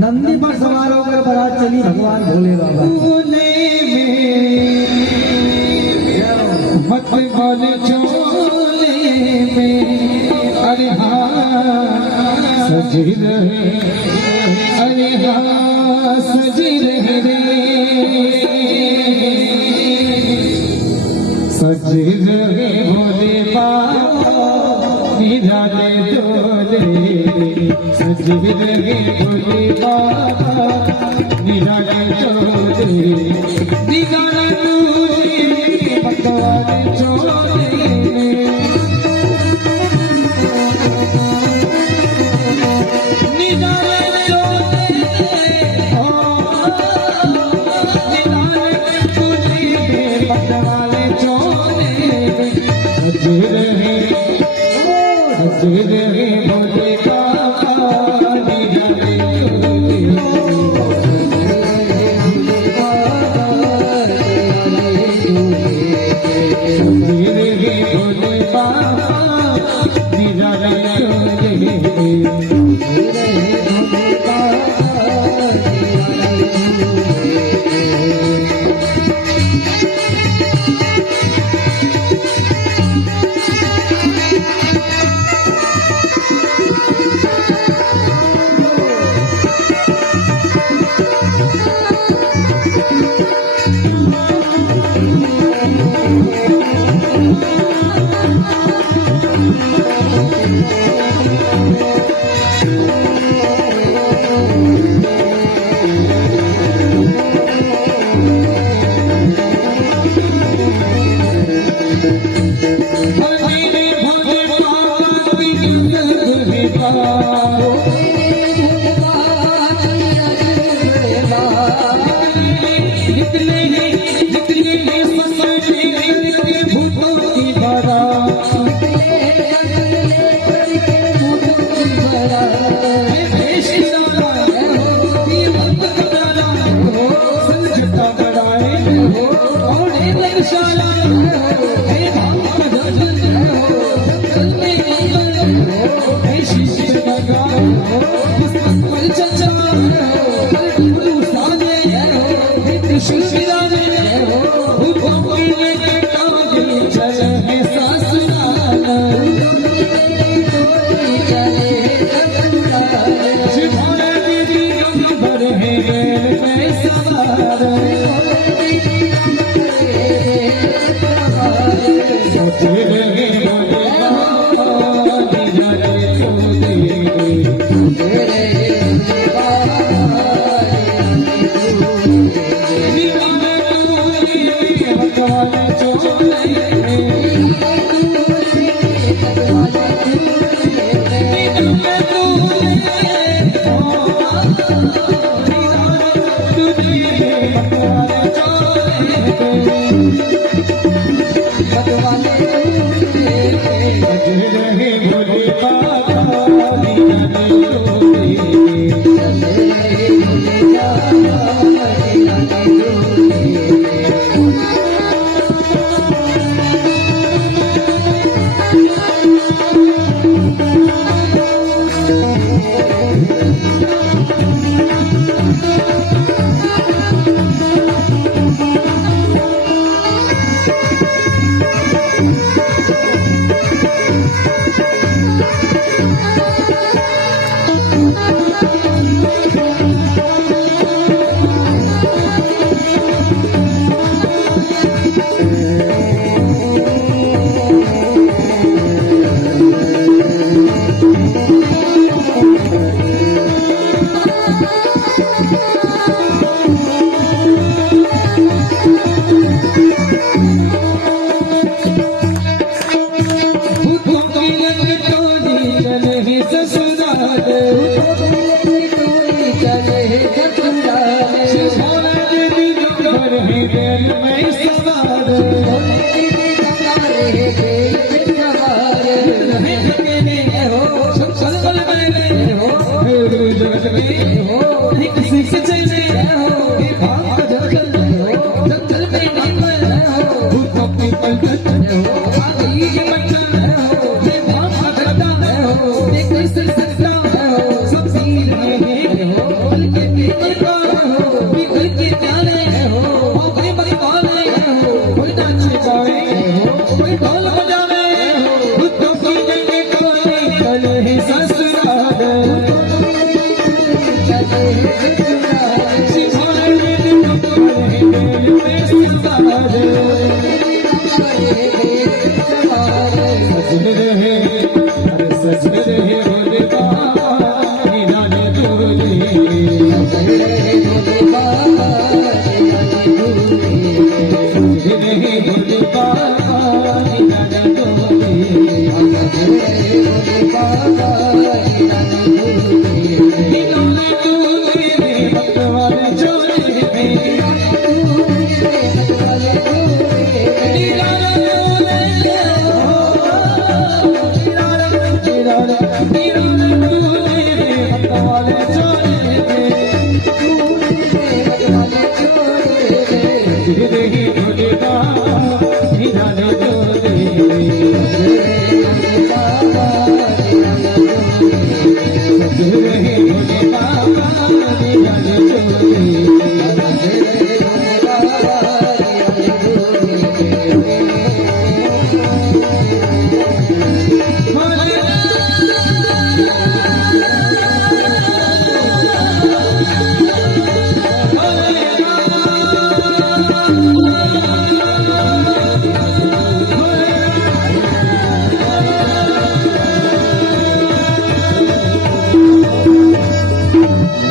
नंदी पर सवार होकर बारात चली भगवान भोले बाबा मत बोल चोले में अरे हाँ सजी रहे अरे हाँ सजी रहे रे सजी रहे भोले बाबा निराले डोले सजी रहे भोले बाबा निराले डोले दीदाना पकवान चोले निराले डोले पकवान चोले सजी रहे भोले बाबा निराले सब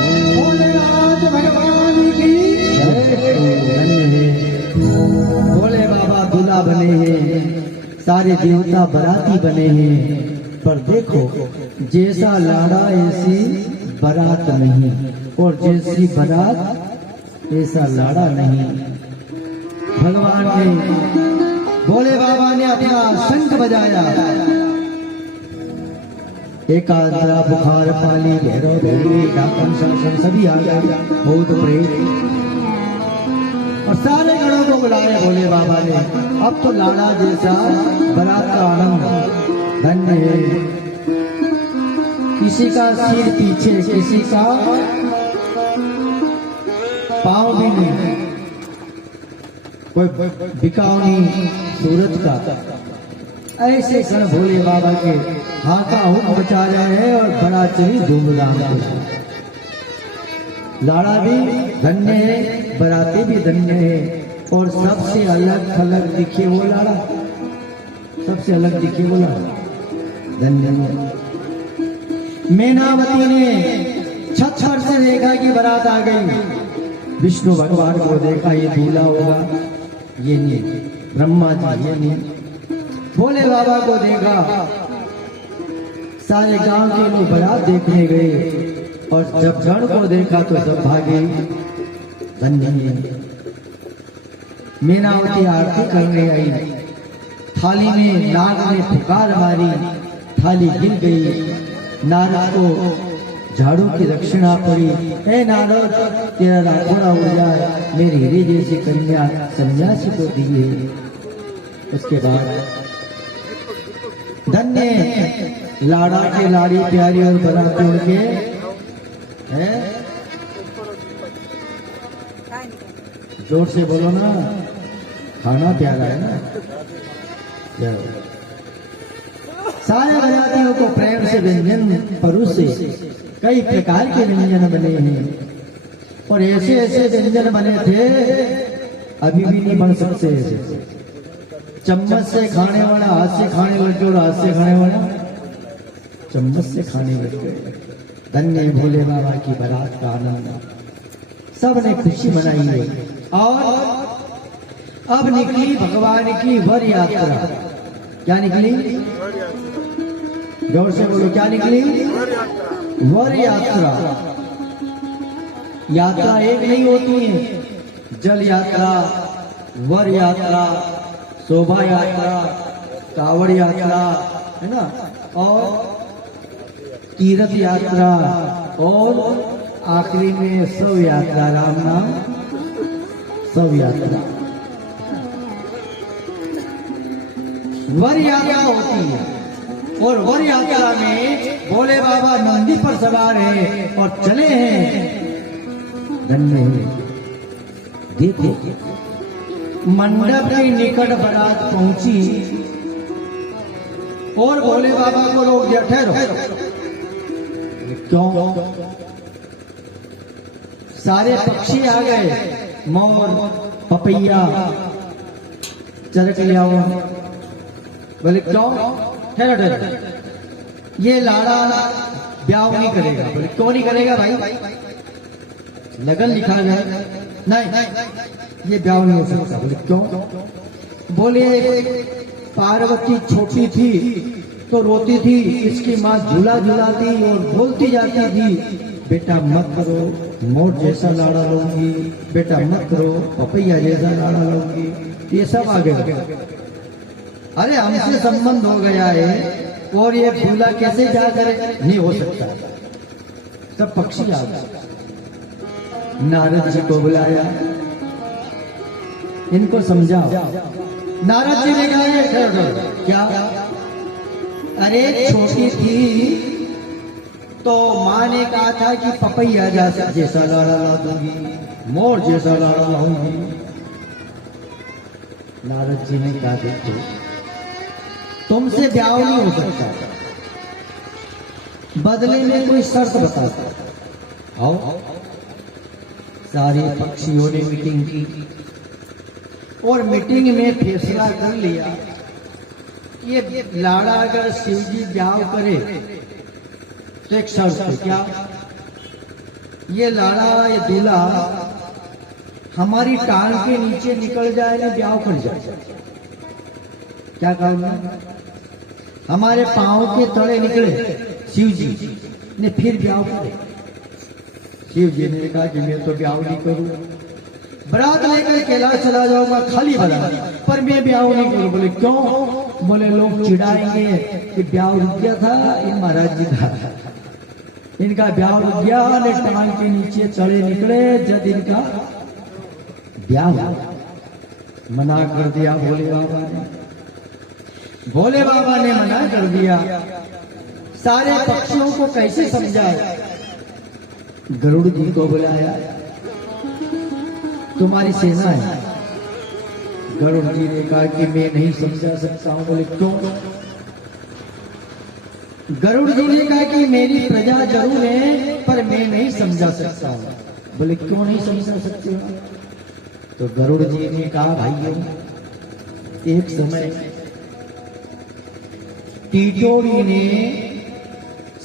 भोलेनाथ भगवान की धन्य है। भोले बाबा दूल्हा बने हैं, सारे देवता बराती बने हैं, पर देखो जैसा लाड़ा ऐसी बारात नहीं, और जैसी बारात ऐसा लाड़ा नहीं। भगवान ने भोले बाबा ने अपना शंख बजाया, एक आंध्रा बुखार पाली भैरव देवी डाकन शमशन सभी आ गए, भूत प्रेत और सारे गणों को बुलाया भोले बाबा ने। अब तो लाड़ा जैसा बारात का आनंद धन्य है। किसी का सिर पीछे, किसी का पाँव भी नहीं, कोई बिकाऊ नहीं सूरत का। ऐसे क्षण भोले बाबा के हाथा हुक मचा रहे हैं और बड़ा चली धूमधाम से। लाड़ा भी धन्य है, बराती भी धन्य है, और सबसे अलग थलग दिखे वो लाड़ा, सबसे अलग दिखे वो लाड़ा धन्य है। मैनावती ने छत पर से देखा कि बारात आ गई। विष्णु भगवान को देखा, ये दूल्हा होगा, ये नहीं, ब्रह्मा जी ये नहीं। भोले बाबा को देखा, सारे गांव के लोग बारात देखने गए, और जब जड़ को देखा तो सब भागे। धन्य है। मीनावती आरती करने आई, थाली में नाग ने पुकार मारी, थाली गिर गई। नारद को झाड़ू की दक्षिणा पड़ी। हे नारद, तेरा राखोड़ा हो जाए, मेरी हीरे जैसी कन्या सन्यासी को दी है। उसके बाद धन्य लाड़ा के लाड़ी प्यारी और बरातियों के हैं। जोर से बोलो ना, खाना प्यारा है ना। सारे बरातियों को प्रेम से व्यंजन परोसे, कई प्रकार के व्यंजन बने हैं, और ऐसे ऐसे व्यंजन बने थे अभी भी नहीं बन सकते। चम्मच से खाने वाला हाथ से खाने लगे, और हाथ से खाने वाला चम्मच से खाने लगे। धन्य भोले बाबा की बारात का आनंद, सबने खुशी मनाई है। और अब निकली भगवान की वर यात्रा। क्या निकली? जोर से बोलो, क्या निकली? वर यात्रा। यात्रा एक नहीं होती है, जल यात्रा, वर यात्रा, शोभा यात्रा, कावड़ यात्रा, है ना, और तीर्थ यात्रा, और आखिरी में शव यात्रा, राम नाम शव यात्रा। वर यात्रा होती है, और वर यात्रा में भोले बाबा नंदी पर सवार है और चले हैं। धन्य है। देखो, मंडप के निकट बारात पहुंची, और भोले बाबा को रोक दिया, ठहरो। क्यों? सारे पक्षी आ गए, मोर, पपैया, चरक लिया। बोले क्यों? ठहरो ठहरो, ये लाड़ा ब्याह नहीं करेगा। बोले क्यों नहीं करेगा भाई? लगन लिखा गया, नहीं ये ब्याह नहीं हो सकता। बोले क्यों? बोले पार्वती छोटी थी तो रोती थी, इसकी माँ झूला झूलाती और बोलती जाती थी, बेटा मत करो, मोर जैसा लाड़ा लूंगी, बेटा मत करो, पपैया जैसा लाड़ा लूंगी। ये सब आ गया। अरे हमसे संबंध हो गया है और ये झूला कैसे जा करे? नहीं हो सकता। सब पक्षी आ गए। नारद जी को बुलाया, इनको समझाओ। नारद जी ने कहा ये ठहरो, क्या? अरे छोटी थी तो माँ ने कहा था कि पपैया जैसा लाड़ा ला दूंगी, मोर जैसा लाड़ा लाऊंगी। नारद जी ने कहा देखो तुमसे ब्याह नहीं हो सकता, बदले में कोई शर्त बता। आओ। सारे पक्षियों ने मीटिंग की और मीटिंग में फैसला कर लिया, ये लाड़ा अगर शिव जी ब्याह करे तो एक शर्त है। क्या? ये लाड़ा ये दूल्हा हमारी टांग के नीचे निकल जाए ना ब्याह कर जाए। क्या कहना? हमारे पांव के तले निकले शिव जी ने फिर ब्याह करे। शिव जी ने कहा कि मैं तो ब्याह नहीं करूं, बरात लेकर कैलाश चला जाऊंगा खाली बना, पर मैं ब्याह नहीं करूं। बोले क्यों? बोले लोग चिढ़ाएंगे कि ब्याह रुक गया था, इन महाराज जी का इनका ब्याह रुक गया, टांग के नीचे चढ़े निकले जब इनका ब्याह हुआ। मना कर दिया भोले बाबा ने। भोले बाबा ने मना कर दिया। सारे पक्षियों को कैसे समझाए? गरुड़ जी को बुलाया, तुम्हारी सेना है। गरुड़ जी ने कहा कि मैं नहीं समझा सकता हूं। बोले क्यों? गरुड़ जी ने कहा कि मेरी प्रजा जरूर है पर मैं नहीं समझा सकता हूं। बोले क्यों नहीं समझा सकते? तो गरुड़ जी ने कहा भाइयों, एक समय टिटोड़ी ने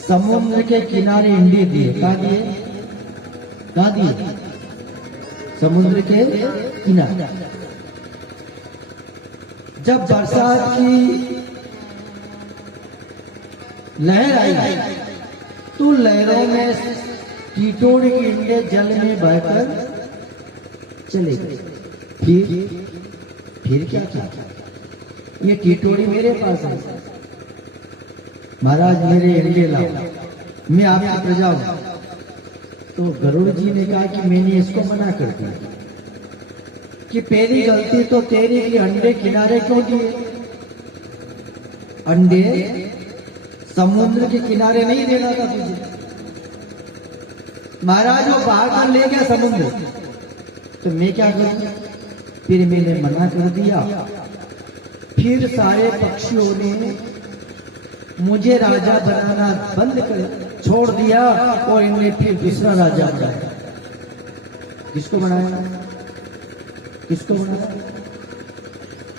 समुद्र के किनारे अंडे दिए। कहा दिए? कहा दिए? समुद्र के किनारे। जब बरसात की लहर आई तो लहरों में टिटोड़ी के अंडे जल में बहकर चले गए। फिर क्या किया? ये टिटोड़ी मेरे पास है, महाराज मेरे अंडे लाओ, मैं आपकी प्रजा हूं। तो गरुड़ जी ने कहा कि मैंने इसको मना कर दिया कि पहली गलती तो तेरी की, अंडे किनारे क्यों दिए? अंडे समुद्र के किनारे नहीं देना था तुझे। महाराज वो बाहर कर ले गया समुद्र, तो मैं क्या करूं? फिर मैंने मना कर दिया। फिर सारे पक्षियों ने मुझे राजा बनाना बंद कर छोड़ दिया और इनने फिर दूसरा राजा बनाया। किसको बनाया? किसको बनाया?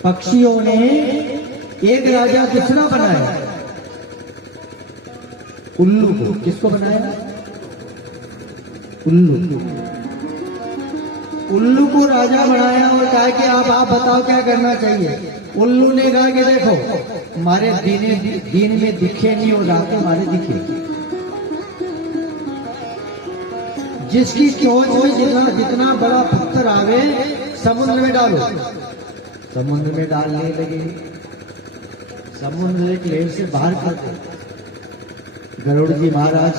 पक्षियों ने एक राजा दूसरा बनाया, उल्लू को। किसको बनाया? उल्लू। उल्लू को राजा बनाया और कहा कि आप बताओ क्या करना चाहिए। उल्लू ने कहा कि देखो हमारे दिन में दिखे नहीं और रात में हमारे दिखे। जिसकी चोंच में जितना बड़ा पत्थर आवे समुद्र में डालो। समुद्र में डालने लगे, समुद्र एक लहर से बाहर कर दे। गरुड़ जी महाराज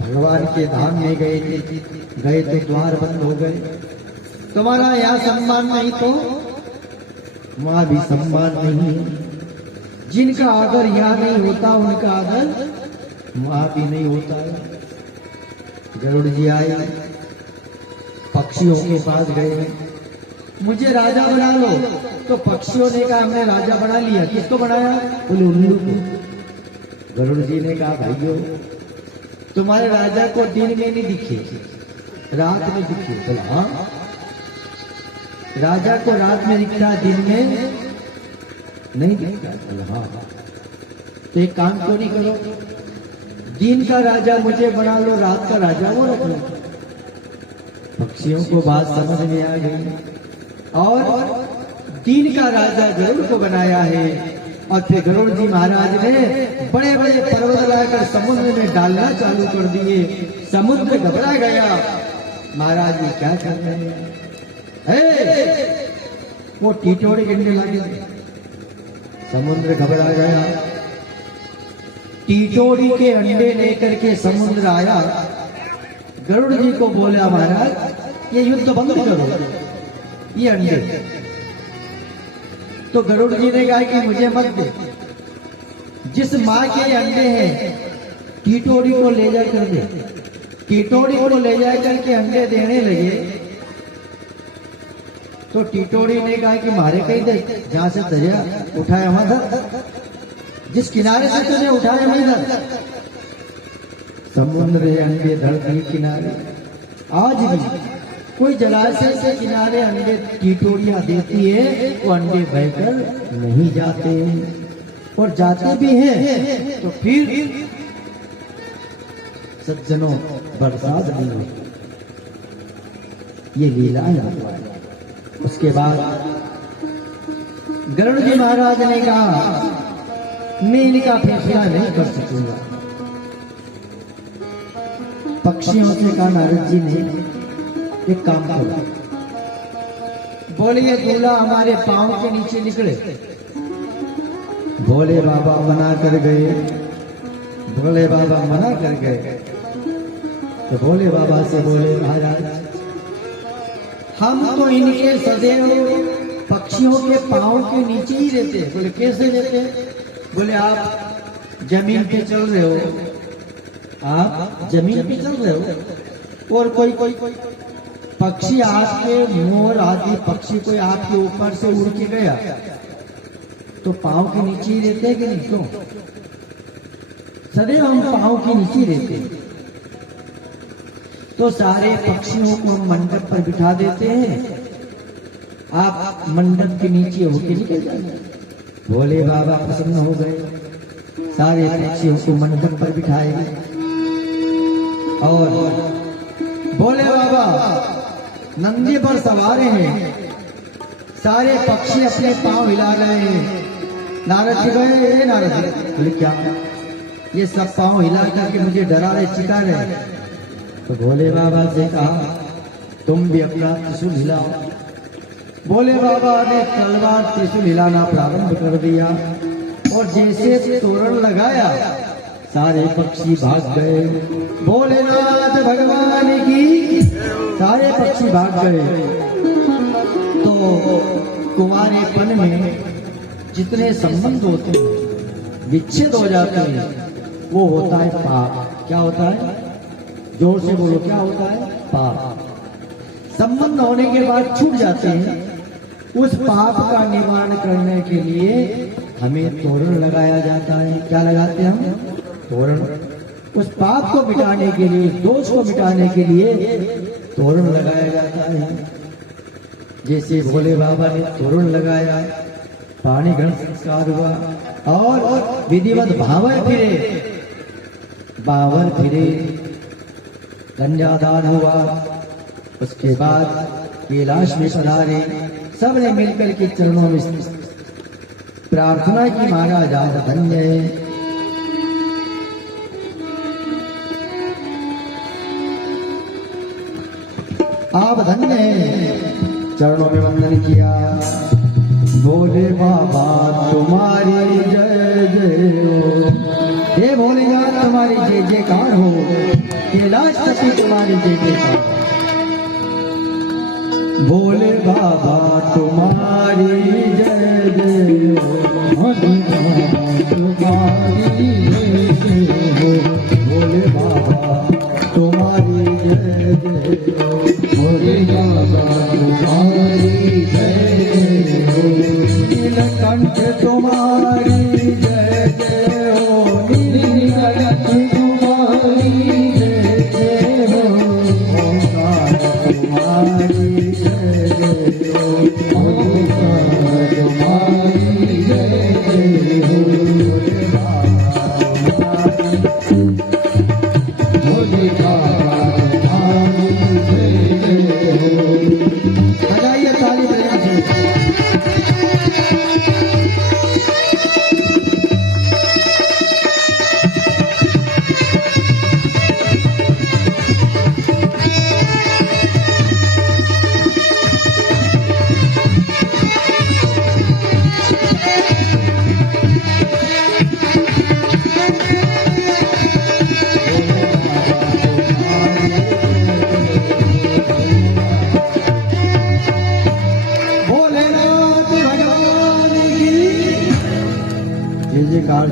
भगवान के धाम में गए तो द्वार बंद हो गए। तुम्हारा यहाँ सम्मान नहीं तो वहां भी सम्मान नहीं है। जिनका आदर यहाँ नहीं होता उनका आदर वहां भी नहीं होता है। गरुड़ जी आए, पक्षियों के पास गए, मुझे राजा बना लो। तो पक्षियों ने कहा हमने राजा बना लिया। किसको बनाया? बोले उल्लू को। गरुड़ जी ने कहा भाइयों तुम्हारे राजा को दिन में नहीं दिखे, रात में दिखे। बोला हाँ, राजा को रात में दिखता, दिन में नहीं दिखता। बोला हाँ। तो एक काम क्यों नहीं करो, दिन का राजा मुझे बना लो, रात का राजा वो रख लो। पक्षियों को बात समझ में आ गई और दिन का राजा गरुड़ को बनाया है। और फिर गरुड़ जी महाराज ने बड़े बड़े पर्वत लाकर समुद्र में डालना चालू कर दिए। समुद्र घबरा गया, महाराज जी क्या कर रहे हैं? वो टीटोड़ी गिरने लगे, समुद्र घबरा गया। टीटोड़ी के अंडे लेकर के समुद्र आया, गरुड़ जी को बोला महाराज ये युद्ध बंद करो, ये अंडे। तो गरुड़ जी ने कहा कि मुझे मत दे, जिस माँ के अंडे हैं टीटोड़ी को ले जा कर दे। टीटोड़ी को ले जा करके अंडे देने लगे तो टीटोड़ी ने कहा कि मारे कहीं दे, जहां से दरिया उठाया वहां धर, जिस किनारे से तुझे उठाया वहीं धर। समुद्र अंडे धर दिए किनारे। आज भी कोई जलाशय के किनारे अंडे टीटोड़ियां देती है, वो अंडे बहकर नहीं जाते, और जाते भी हैं तो फिर सज्जनों बरसात नहीं होती। ये लीला है। उसके बाद गरुड़ जी महाराज ने कहा मैं इनका फैसला नहीं कर सकूंगा। पक्षियों से कहा नारद जी ने एक काम करो, बोले ये दूल्हा हमारे पांव के नीचे निकले। भोले बाबा मना कर गए, भोले बाबा मना कर गए। तो भोले बाबा से बोले महाराज हम तो इनके सदैव पक्षियों के पांव के नीचे ही रहते हैं। बोले कैसे रहते? बोले आप जमीन पे चल रहे हो, आप जमीन पे चल रहे हो और कोई पक्षी आपके, मोर आदि पक्षी कोई आपके ऊपर से उड़ के गया तो पांव के नीचे ही रहते हैं कि नहीं? क्यों? सदैव हम पांव के नीचे रहते हैं। तो सारे पक्षियों को हम मंडप पर बिठा देते हैं, आप मंडप के नीचे होके निकल जाए। भोले बाबा प्रसन्न हो गए, सारे पक्षियों को मंडप पर बिठाए और भोले बाबा नंदी पर सवार हैं। सारे पक्षी अपने पांव हिला रहे हैं। नारद जी गए, नारद जी बोले क्या ये सब पांव हिला करके मुझे डरा रहे, चिढ़ा रहे। तो भोले बाबा से कहा तुम भी अपना त्रिशूल हिलाओ। भोले बाबा ने तलवार त्रिशूल हिलाना प्रारंभ कर दिया और जैसे तोरण लगाया सारे पक्षी भाग गए। भोलेनाथ भगवान की, सारे पक्षी भाग गए। तो कुंवारेपन में जितने संबंध होते हैं विच्छेद हो जाते हैं, वो होता है पाप। क्या होता है? जोर से बोलो, क्या होता है? पाप। संबंध होने के बाद छूट जाते हैं। उस पाप का निवारण करने के लिए हमें तोरण लगाया जाता है। क्या लगाते हैं हम? तोरण। उस पाप को मिटाने के लिए, दोष को मिटाने के लिए तोरण लगाया जाता है। जैसे भोले बाबा ने तोरण लगाया, पानी ग्रहण संस्कार हुआ और विधिवत भावर फिरे, बावर फिरे, कन्यादान हुआ। उसके बाद कैलाश में पधारे, सबने मिलकर के चरणों में प्रार्थना की महाराज आप धन्य है। आप धन्य हैं। चरणों में वंदन किया। भोले बाबा तुम्हारी जय जय हो, हे भोलेनाथ तुम्हारी जय जयकार हो, कैलाशपति तुम्हारी जय जयकार। भोले बाबा तुम्हारी जय जय हो, भोले बाबा तुम्हारी जय जय हो, भोले बाबा तुम्हारी जय जय हो, भोले बाबा तुम्हारी जय जय हो, नीलकंठ तुम्हारी जय जय हो, नीलकंठ तुम्हारी जय जय हो, ओंकार तुम्हारी जय जय हो, ओंकार तुम्हारी जय जय हो, भोले बाबा तुम्हारी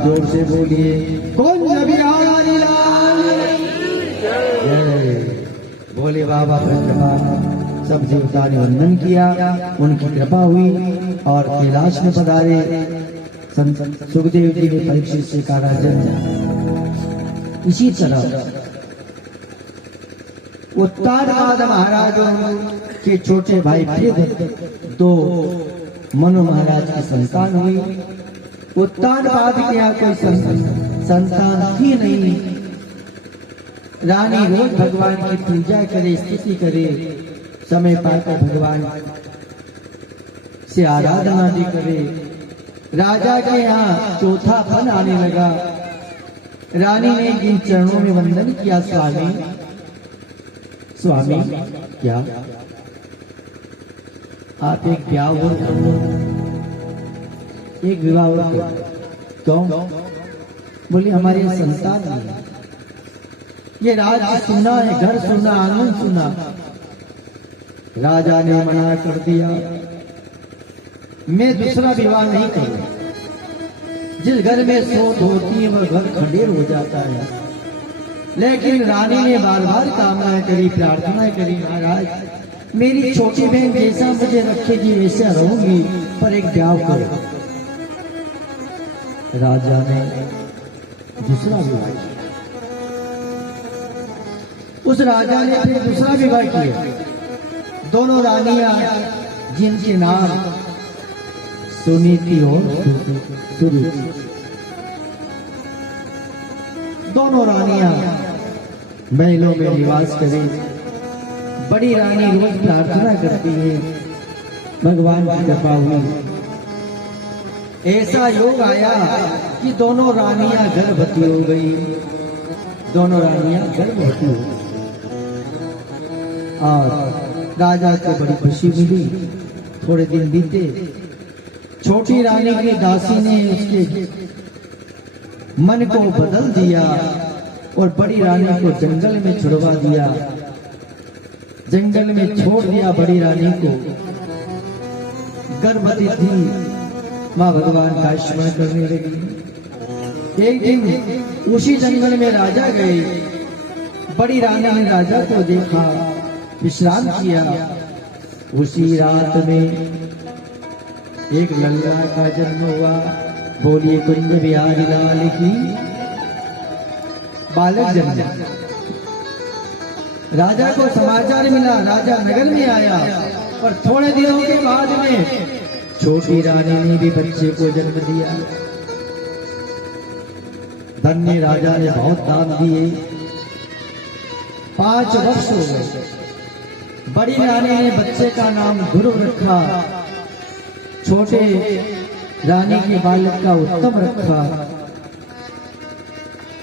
जोर से बोलिए कुंज बिहारी लाल जय। बोले बाबा ब्रह्मपाल सब देवता ने वंदन किया, उनकी कृपा हुई और कैलाश में पधारे। संत सुखदेव जी ने परीक्षित से कहा राजन, इसी तरह उत्तानपाद महाराजों के छोटे भाई प्रियव्रत दो मनु महाराज की संतान हुई। उत्तानपाद के यहाँ कोई संतान ही नहीं। रानी रोज भगवान की पूजा करे, स्तुति करे, समय पाकर भगवान से आराधना भी करे। राजा के यहाँ चौथा फन आने लगा। रानी ने इन चरणों में वंदन किया, स्वामी स्वामी क्या आप एक ब्याह और करो, एक विवाह और करो। क्यों? बोली हमारी संतान नहीं, ये राज्य सुना है, घर सुना, आंगन सुना। राजा ने मना कर दिया, मैं दूसरा विवाह नहीं करूं। जिस घर में सोच होती है वह घर खंडेर हो जाता है। लेकिन रानी ने बार बार कामनाएं करी, प्रार्थनाएं करी, महाराज मेरी छोटी बहन जैसा मुझे रखेगी वैसे रहूंगी, पर एक ब्याह करो। राजा ने दूसरा विवाह किया। उस राजा ने फिर दूसरा विवाह किया। दोनों रानियां जिनके नाम सुनीति और सुरुचि, दोनों रानियां महलों में निवास करें। बड़ी रानी रोज प्रार्थना करती है, भगवान की कृपा हुई। ऐसा योग आया कि दोनों रानियां गर्भवती हो गई। दोनों रानियां गर्भवती हो गई और राजा को बड़ी खुशी मिली। थोड़े दिन बीते, छोटी रानी की दासी ने उसके मन को बदल दिया और बड़ी रानी को जंगल में छुड़वा दिया। जंगल में छोड़ दिया बड़ी रानी को। गर्भवती थी, मां भगवान का स्मरण करने लगी। एक दिन उसी जंगल में राजा गए। बड़ी रानी ने राजा को देखा, विश्राम किया। उसी रात में एक लल्ला का जन्म हुआ। बोलिए कुंज बिहारी लाल की। बालक जन्म। राजा को समाचार मिला, राजा नगर में आया और थोड़े दिनों के बाद में छोटी रानी ने भी बच्चे को जन्म दिया। धन्य राजा ने बहुत दान दिए। 5 वर्ष हो गए। बड़ी रानी ने बच्चे का नाम ध्रुव रखा, छोटे रानी के बालक का उत्तम रखा।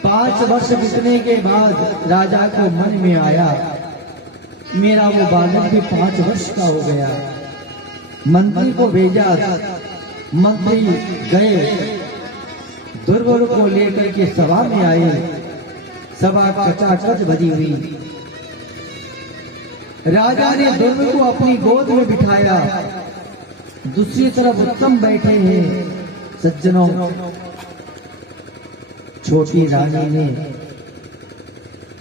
5 वर्ष बीतने के बाद राजा को मन में आया, मेरा वो बालक भी 5 वर्ष का हो गया। मंत्री को भेजा। मंत्री गए, ध्रुव को लेकर के सभा में आए। सभा कचाकच भरी हुई। राजा ने ध्रुव को अपनी गोद में बिठाया। दूसरी तरफ उत्तम बैठे हैं। सज्जनों, छोटी रानी ने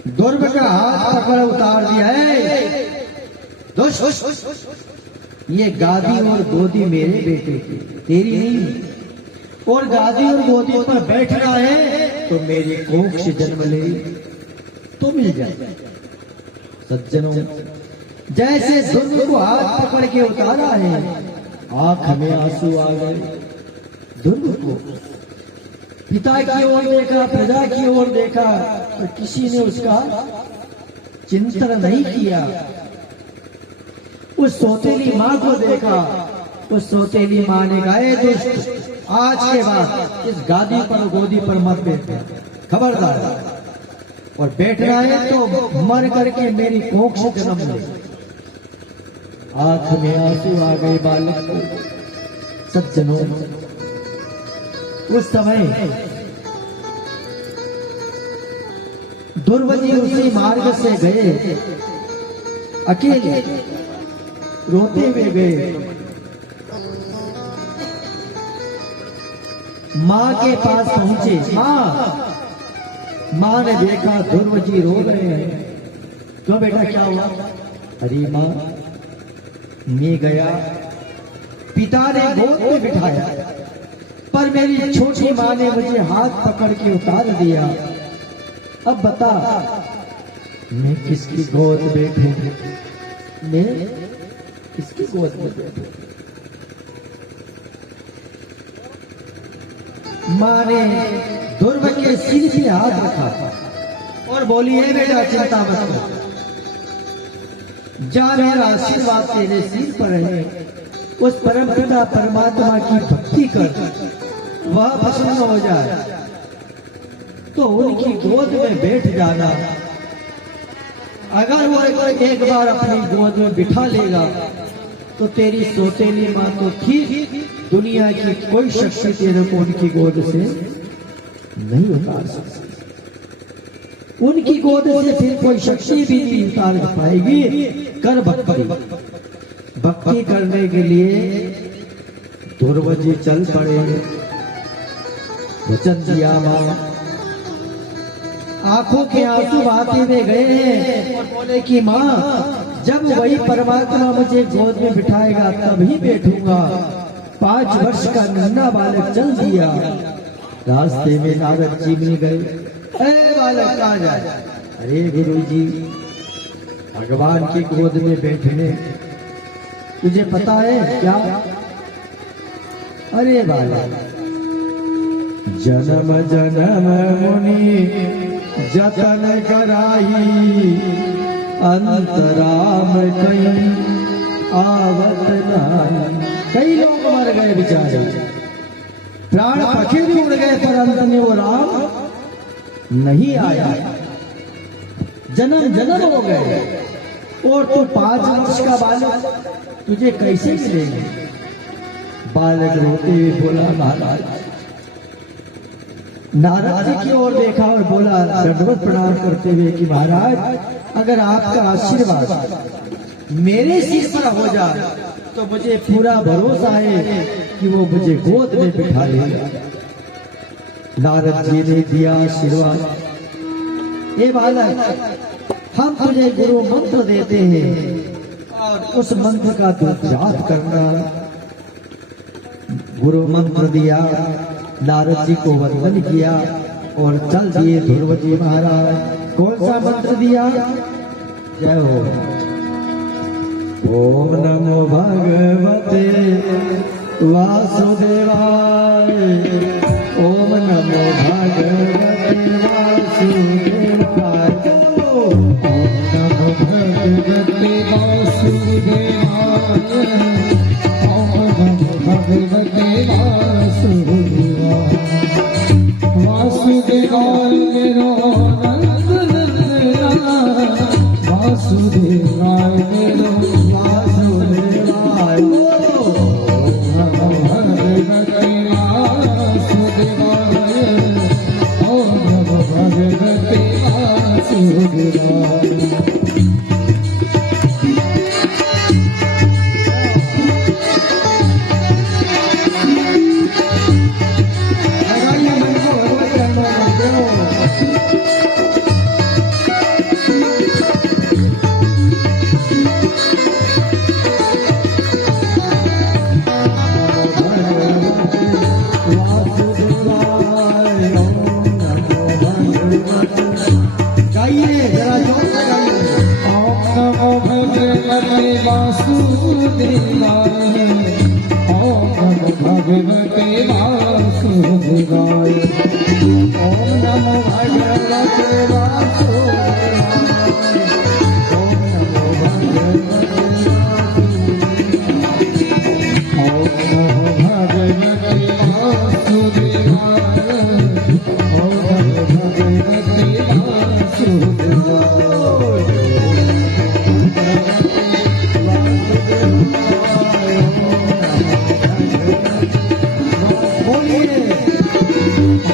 ध्रुव का हाथ पकड़ उतार दिया है। दुष्ट, ये गादी और गोदी मेरे बेटे की, तेरी नहीं। और गादी और गोदी पर बैठना है तो मेरी कोख से जन्म ले तो मिल जाए। सज्जनों, जैसे ध्रुव को हाथ पकड़ के उतारा है, आंख में आंसू आ गए। ध्रुव को पिता की ओर देखा, प्रजा की ओर देखा, तो किसी ने उसका चिंतन नहीं किया। उस सौतेली माँ को देखा। उस सौतेली माँ ने कहा, "ए दुष्ट, आज के बाद इस गादी पर गोदी पर मत बैठना, खबरदार। और बैठना है तो मर करके मेरी कोख से जन्म ले।" आंख में आंसू आ गए बालक को। सज्जनों, उस समय ध्रुव जी उसी मार्ग से गए, अकेले रोते हुए गए। माँ के पास पहुंचे। माँ ने देखा ध्रुव जी रो रहे हैं। क्यों बेटा, क्या हुआ? अरे माँ, मैं गया, पिता ने गोद में बिठाया, पर मेरी छोटी माँ ने मुझे हाथ पकड़ के उतार दिया। अब बता, मैं किसकी गोद में बैठूं? मैं किसकी गोद में बैठूं? माँ ने ध्रुव के सिर पे हाथ रखा और बोली, है बेटा, चिंता मत कर, जा, मेरा आशीर्वाद तेरे सिर पर है। उस परम पिता परमात्मा की भक्ति कर, वह प्रसन्न हो जाए तो उनकी गोद में बैठ जाना। अगर वो एक बार अपनी गोद में बिठा लेगा तो तेरी सौतेली माँ तो ठीक, दुनिया की कोई शक्ति तेरे को उनकी गोद से नहीं उतार सकती। उनकी गोद से फिर कोई शक्ति भी नहीं उतार पाएगी। कर भक्ति। भक्ति करने के लिए ध्रुव जी चल पड़े। वचन दिया माँ, आंखों के आंसू बहाते हुए गए हैं और बोले कि माँ, जब वही परमात्मा मुझे गोद में बिठाएगा तभी बैठूंगा। 5 वर्ष का नन्हा बालक चल दिया। रास्ते में नारद जी मिल गए। अरे बालक, कहाँ जाए? अरे गुरु जी, भगवान की गोद में बैठने, तुझे पता है क्या? अरे बालक, जन्म जन्म मुनि जतन कराई, अंतराम कहीं आवत नहीं। कई लोग मर गए बेचारे, प्राण पखेरु उड़ गए, पर अंत में वो राम नहीं आया। जन्म जन्म हो गए और तू 5 वर्ष का बालक, तुझे कैसे मिलेंगे? बालक रोते हुए बोला, महाराज। नारद जी की ओर देखा और बोला, दंडवत प्रणाम करते हुए कि महाराज, अगर आपका आशीर्वाद मेरे सिर पर हो जाए तो मुझे पूरा भरोसा है कि वो मुझे गोद में बिठा लेगा। नारद जी ने दिया आशीर्वाद। हे बालक, हम तुझे गुरु मंत्र देते हैं और उस मंत्र का तू जाप करना। गुरु मंत्र दिया, नारद जी को वंदन किया और चल दिए ध्रुव जी महाराज। कौन सा मंत्र दिया? जय हो। ओम नमो भगवते वासुदेवाय। ओम नमो भगवते वासुदेवाय। ओम नमो भगवते वासुदेवाय। ओम नमो भगवते वासुदेवाय। वासुदेवाय मेरो नंदन, वासुदेवाय मेरो वासुदेवाय। ओम नमो भगवते वासुदेवाय। ओम नमो भगवते वासुदेवाय। वासुदेवाय। ओम नमो भगवते वासुदेवाय। ओम नमो भगवते वासुदेवाय। ओम नमो भगवते वासुदेवाय। ओम नमो भगवते वासुदेवाय। ओम नमो भगवते वासुदेवाय।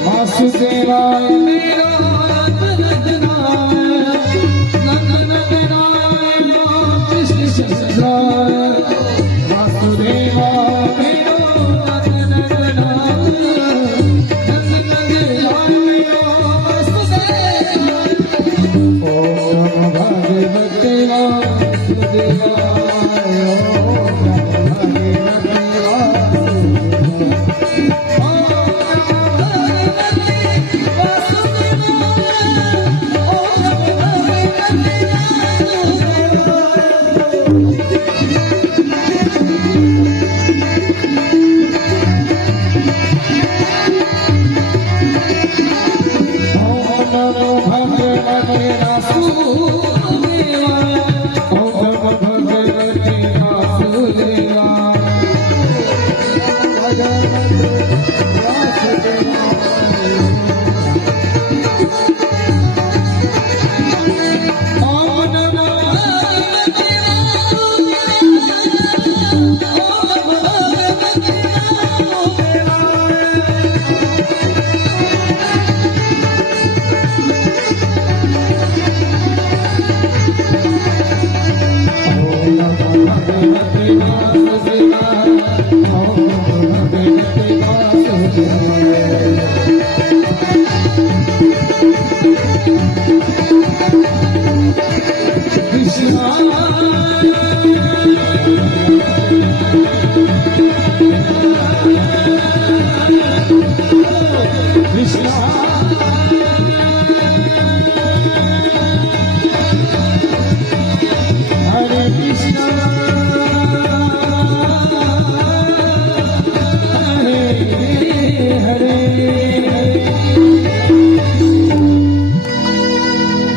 वासुदेवाय मेरो नंदनाय कृष्ण चंद्राय। वासुदेवाय मेरो नंदनाय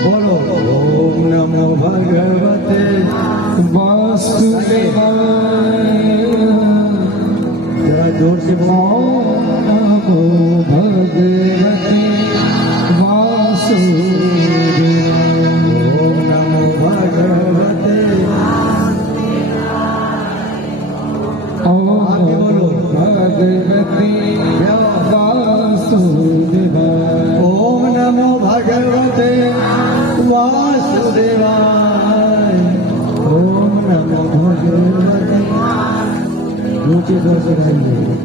बोलो ओम नमो भगवते जरा जोर से बोलो ओम नमो भगवते आगे बोलो ओम नमो भगवते वासुदेवाय ओम नमो भगवते ऊंचे जोर से गाइए